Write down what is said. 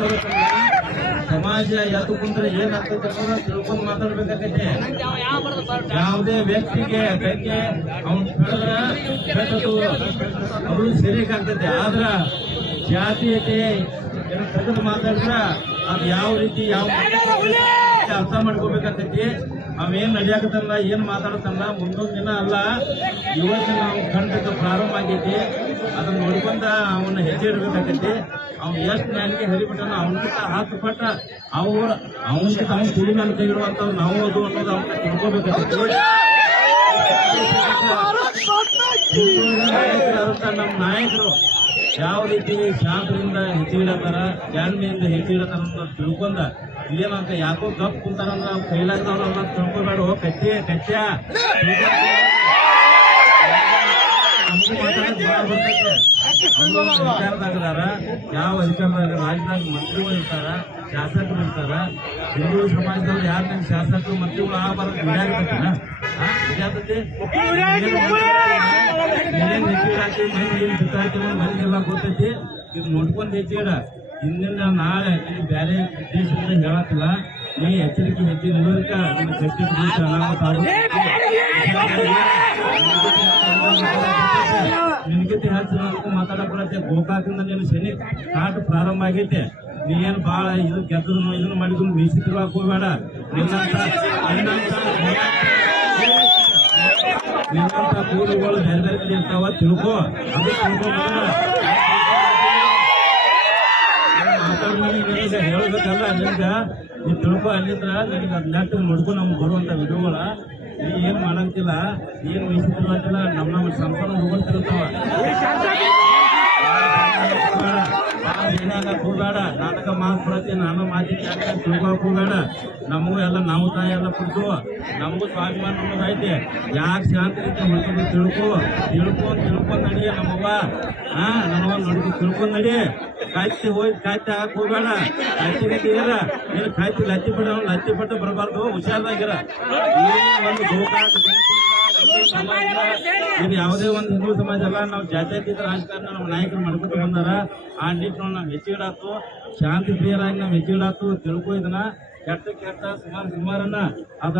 ಮಾತಾಡ್ಬೇಕಂದ್ರ ಸಮಾಜ ಎದ್ದು ಕುಂದ್ರೆ ಏನಾಗ್ತೈತೆ ಅನ್ನೋದ ತಿಳ್ಕೊಂಡು ಮಾತಾಡ್ಬೇಕಾಗೈತೆ. ಯಾವುದೇ ವ್ಯಕ್ತಿಗೆ ಕೈಗೆ ಅವ್ನು ಅವಳು ಸೇರಿಕಾಗ್ತೈತೆ. ಆದ್ರ ಜಾತೀಯತೆ ತೆಗೆದು ಮಾತಾಡಿದ್ರ ಅದು ಯಾವ ರೀತಿ ಯಾವ ಅರ್ಥ ಮಾಡ್ಕೋಬೇಕಾಗ್ತೈತಿ. ಅವೇನ್ ನಡೆಯಾಕತ್ತಲ್ಲ ಏನ್ ಮಾತಾಡತ್ತಲ್ಲ ಮುಂದೊಂದು ದಿನ ಅಲ್ಲ ಇವತ್ತು ನಾವು ಖಂಡಿತ ಪ್ರಾರಂಭ ಆಗೈತಿ. ಅದನ್ನ ನೋಡ್ಕೊಂಡ ಅವನ್ನ ಹೆಜ್ಜೆ ಇಡ್ಬೇಕಾಗೈತಿ. ಅವ್ನು ಎಷ್ಟು ನ್ಯಾಯಕ್ಕೆ ಹರಿಬಿಟ್ಟನ ಅವನಕಿಂತ 10 ಪಟ್ಟ ಅವನಕಿಂತ ಅವ್ನು ತುಳಿ ಮೇಲೆ ತೆಗಿಡುವಂಥವ್ರು ನಾವು ಅದು ಅನ್ನೋದು ಅವನ್ನ ತಿಳ್ಕೋಬೇಕಾಗೈತಿ. ನಮ್ಮ ನಾಯಕರು ಯಾವ ರೀತಿ ಶಾಂತದಿಂದ ಹೆಚ್ಚಿಡತ್ತಾರ, ಜಾಣ್ಮೆಯಿಂದ ಹೆಚ್ಚಿಡತ್ತಾರ ಅಂತ ತಿಳ್ಕೊಂಡ ಏನಂತ ಯಾಕೋ ಗಪ್ ಕುಂತಾರಂದ್ರ ನಾವು ಕೈಲಾಗ್ದವ್ರು ಅಂತ ತಿಳ್ಕೊಬೇಡ. ಕಚ್ಚ ವಿಚಾರದಾಗದಾರ. ಯಾವ ಅಧಿಕಾರದಾಗ ರಾಜ್ಯದಾಗ ಮಂತ್ರಿಗಳು ಇರ್ತಾರ, ಶಾಸಕರು ಇರ್ತಾರ. ಹಿಂದೂ ಸಮಾಜದಲ್ಲಿ ಯಾರು ನನ್ನ ಶಾಸಕರು ಮಂತ್ರಿಗಳು ಆಗಬಾರ್ದು ವಿಚಾರತೈತಿ. ಮನೆಗೆಲ್ಲ ಗೊತ್ತೈತಿ. ಇದು ನೋಡ್ಕೊಂಡು ಹೆಚ್ಚಿಡ ಇಂದಿನ ನಾಳೆ ಇಲ್ಲಿ ಬೇರೆ ಉದ್ದೇಶದಿಂದ ಹೇಳತ್ತಿಲ್ಲ. ನೀ ಎಚ್ಚರಿಕೆ ಹೆಚ್ಚಿನ ನಿಲುವರಿಕ ನಿನ್ನ ಗಟ್ಟಿ ಅನಾಹುತ ನಿನ್ಗಿಂತ ಹೆಚ್ಚು ಮಾತಾಡಕ್ಕೆ ಗೋಕಾಕಿಂದ ನೀನು ಶನಿ ಕಾಟ ಪ್ರಾರಂಭ ಆಗೈತೆ. ನೀ ಏನು ಭಾಳ ಇದು ಗೆದ್ದದನ್ನು ಇದನ್ನು ಮಾಡಿದ್ರು ಮೀಸಿದ್ರು ಹಾಕೋಬೇಡ. ನಿನ್ನಂತ ಕೂಲಿಗಳು ಬೇರೆ ಬೇರೆ ಕಡೆ ಇರ್ತಾವ ತಿಳ್ಕೊ. ಅದು ಹೇಳ್ಬೇಕಲ್ಲ ನಿನ್ಗ ನೀ ತಿಳ್ಕೊ. ಅಲ್ಲಿಂದ್ರ ನಿನಗೆ ಅದ್ ನೆಟ್ಟು ನೋಡ್ಕೊ. ನಮ್ಗೆ ಬರುವಂತ ವಿಡಿಯೋಗಳ ನೀ ಏನ್ ಮಾಡಂತಿಲ್ಲ, ಏನ್ ಮೀಸಿತಿಲ್ಲ. ನಮ್ಮ ಸಂಪನ್ನ ಹೋಗ್ತಿರ್ತಾವ. ಹೋಗಬೇಡ ನಾಟಕ ಮಾಡ್ಕೊಳತಿ. ನಾನು ಮಾತಿಗೆ ತಿಳ್ಕೊಳಕ್ ಹೋಗಬೇಡ. ನಮಗೂ ಎಲ್ಲ ನಾವು ತಾಯಿ ಎಲ್ಲ ಕೊಡ್ತು. ನಮಗೂ ಸ್ವಾಭಿಮಾನ ಅನ್ನೋದು ಐತೆ. ಯಾಕೆ ಶಾಂತಿ ರೀತಿ ಹೊಂಟಿದ್ದು ತಿಳ್ಕೊಂಡ್ ನಡಿ. ನಮ್ಮವ್ವ ನೋಡಿ ತಿಳ್ಕೊಂಡ್ ನಡಿ. ಕಾಯ್ತಿ ಹೋಗಿ ಕಾಯ್ತಿ ಹಾಕಿ ಹೋಗಬೇಡ. ಕಾಯ್ತಿ ಇರ ನೀನು ಕಾಯ್ತಿ ಲತ್ತಿ ಬಿಡ ಲತ್ತಿ ಬಿಟ್ಟು ಬರಬಾರ್ದು. ಹುಷಾರಾಗಿರ. ಒಂದು ಗೋಕಾಕ ಇದು ಯಾವುದೇ ಒಂದು ಹಿಂದೂ ಸಮಾಜ ಅಲ್ಲ. ನಾವು ಜಾತ್ಯತೀತ ರಾಜಕಾರಣ ನಮ್ಮ ನಾಯಕರು ಮಾಡ್ಕೊತ ಬಂದಾರ. ಆ ನಿಟ್ಟಿನಲ್ಲಿ ನಾವು ಹೆಚ್ಚಿಡಾತು. ಶಾಂತಿ ಪ್ರಿಯರಾಗಿ ನಾವು ಹೆಚ್ಚಿಡಾತು. ತಿಳ್ಕೊ. ಇದನ್ನ ಕೆಟ್ಟ ಸುಮಾರನ್ನ ಅದ